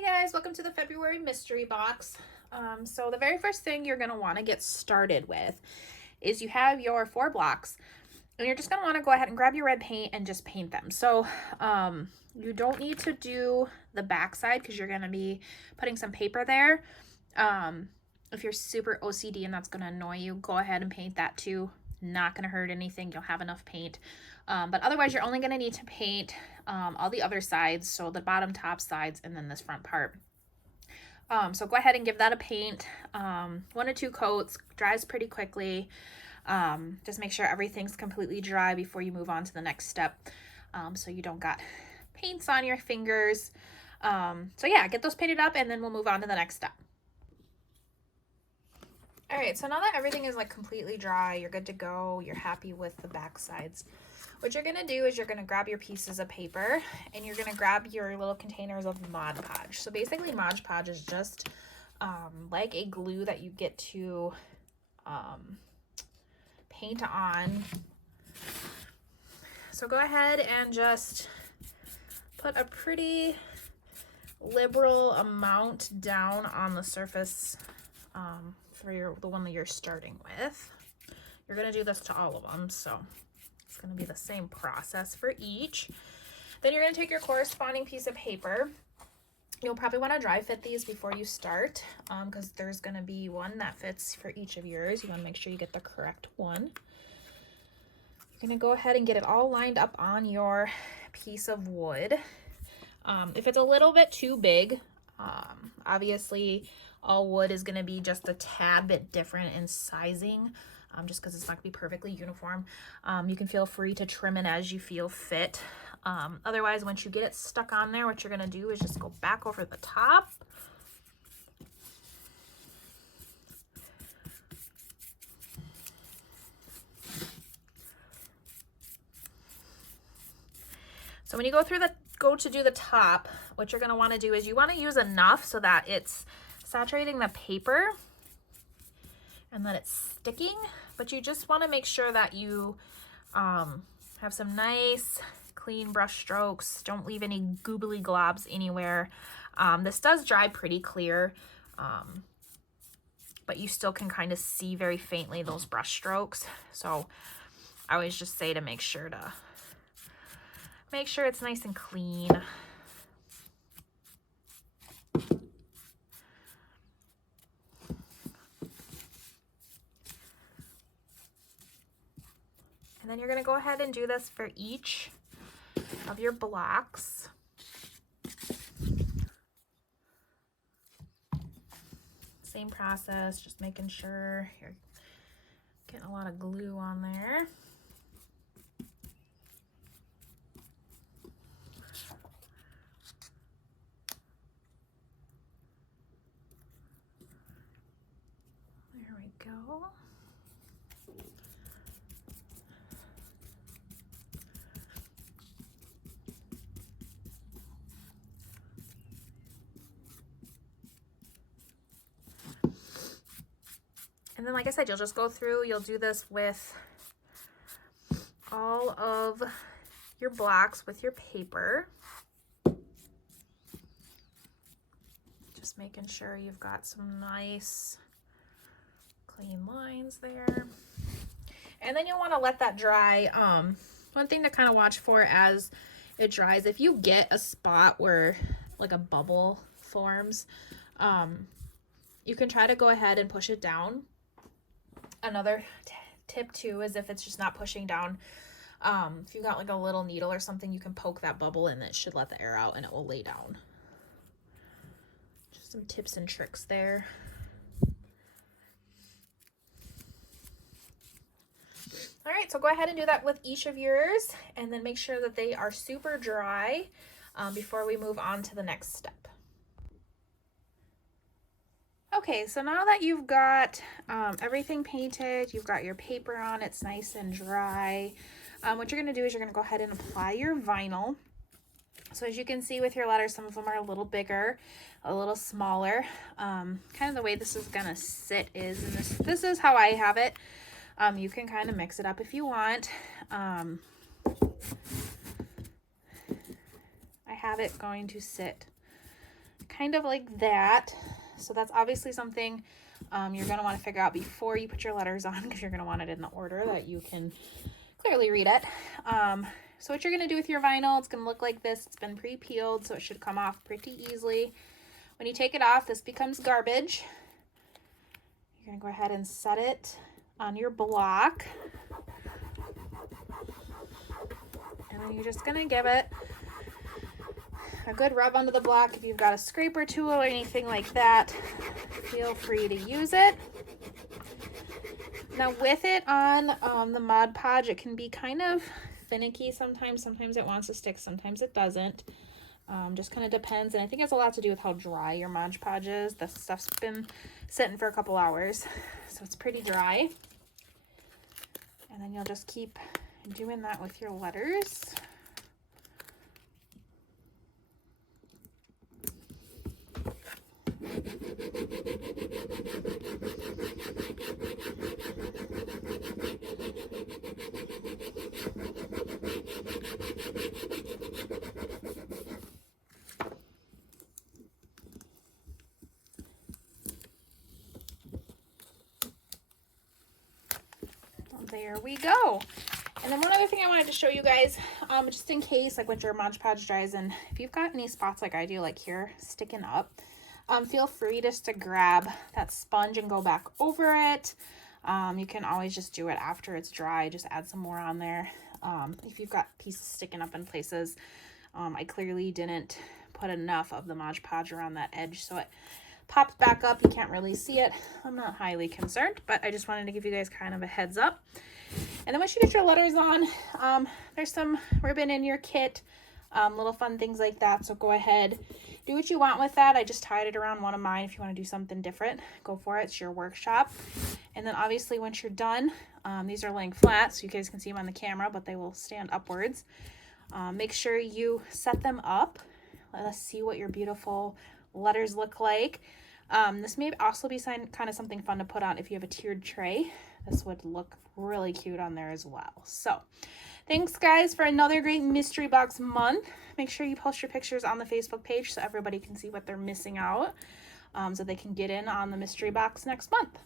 Hey guys, welcome to the February mystery box. So the very first thing you're going to want to get started with is you have your 4 blocks, and you're just going to want to go ahead and grab your red paint and just paint them. So you don't need to do the back side because you're going to be putting some paper there. If you're super OCD and that's going to annoy you, go ahead and paint that too. Not going to hurt anything. You'll have enough paint. But otherwise, you're only going to need to paint all the other sides, so the bottom, top sides, and then this front part. So go ahead and give that a paint. 1 or 2 coats, dries pretty quickly. Just make sure everything's completely dry before you move on to the next step, so you don't got paints on your fingers. So yeah, get those painted up and then we'll move on to the next step. All right, so now that everything is like completely dry, you're good to go, you're happy with the back sides. What you're gonna do is you're gonna grab your pieces of paper and you're gonna grab your little containers of Mod Podge. So basically Mod Podge is just like a glue that you get to paint on. So go ahead and just put a pretty liberal amount down on the surface for the one that you're starting with. You're gonna do this to all of them, so it's gonna be the same process for each. Then you're gonna take your corresponding piece of paper. You'll probably want to dry fit these before you start, because there's gonna be one that fits for each of yours. You want to make sure you get the correct one. You're gonna go ahead and get it all lined up on your piece of wood. If it's a little bit too big, obviously all wood is going to be just a tad bit different in sizing, just because it's not going to be perfectly uniform. You can feel free to trim it as you feel fit. Otherwise, once you get it stuck on there, what you're going to do is just go back over the top. So when you go to do the top, what you're going to want to do is you want to use enough so that it's saturating the paper and that it's sticking, but you just want to make sure that you have some nice clean brush strokes. Don't leave any goobly globs anywhere. This does dry pretty clear, but you still can kind of see very faintly those brush strokes. So I always just say to make sure it's nice and clean. And then you're going to go ahead and do this for each of your blocks. Same process, just making sure you're getting a lot of glue on there. There we go. And then, like I said, you'll just go through, you'll do this with all of your blocks with your paper. Just making sure you've got some nice clean lines there. And then you'll want to let that dry. One thing to kind of watch for as it dries, if you get a spot where like a bubble forms, you can try to go ahead and push it down. Another tip too is if it's just not pushing down, if you got like a little needle or something, you can poke that bubble and it should let the air out and it will lay down. Just some tips and tricks there. All right, so go ahead and do that with each of yours and then make sure that they are super dry before we move on to the next step. Okay, so now that you've got everything painted, you've got your paper on, it's nice and dry, what you're going to do is you're going to go ahead and apply your vinyl. So as you can see with your letters, some of them are a little bigger, a little smaller. Kind of the way this is going to sit is, and this is how I have it. You can kind of mix it up if you want. I have it going to sit kind of like that. So that's obviously something you're going to want to figure out before you put your letters on, because you're going to want it in the order that you can clearly read it. So what you're going to do with your vinyl, it's going to look like this. It's been pre-peeled, so it should come off pretty easily. When you take it off, this becomes garbage. You're going to go ahead and set it on your block. And then you're just going to give it a good rub onto the block. If you've got a scraper tool or anything like that, feel free to use it. Now with it on the Mod Podge, it can be kind of finicky sometimes. Sometimes it wants to stick, sometimes it doesn't. Just kind of depends, and I think it has a lot to do with how dry your Mod Podge is. The stuff's been sitting for a couple hours, so it's pretty dry. And then you'll just keep doing that with your letters. There we go. And then one other thing I wanted to show you guys, just in case, like when your Mod Podge dries, and if you've got any spots like I do, like here, sticking up, feel free just to grab that sponge and go back over it. You can always just do it after it's dry, just add some more on there. If you've got pieces sticking up in places, I clearly didn't put enough of the Mod Podge around that edge, so it pops back up. You can't really see it. I'm not highly concerned, but I just wanted to give you guys kind of a heads up. And then once you get your letters on, there's some ribbon in your kit, little fun things like that. So go ahead, do what you want with that. I just tied it around one of mine. If you want to do something different, go for it. It's your workshop. And then obviously once you're done, these are laying flat so you guys can see them on the camera, but they will stand upwards. Make sure you set them up. Let us see what your beautiful letters look like. This may also be kind of something fun to put on if you have a tiered tray. This would look really cute on there as well. So thanks guys for another great mystery box month. Make sure you post your pictures on the Facebook page so everybody can see what they're missing out, so they can get in on the mystery box next month.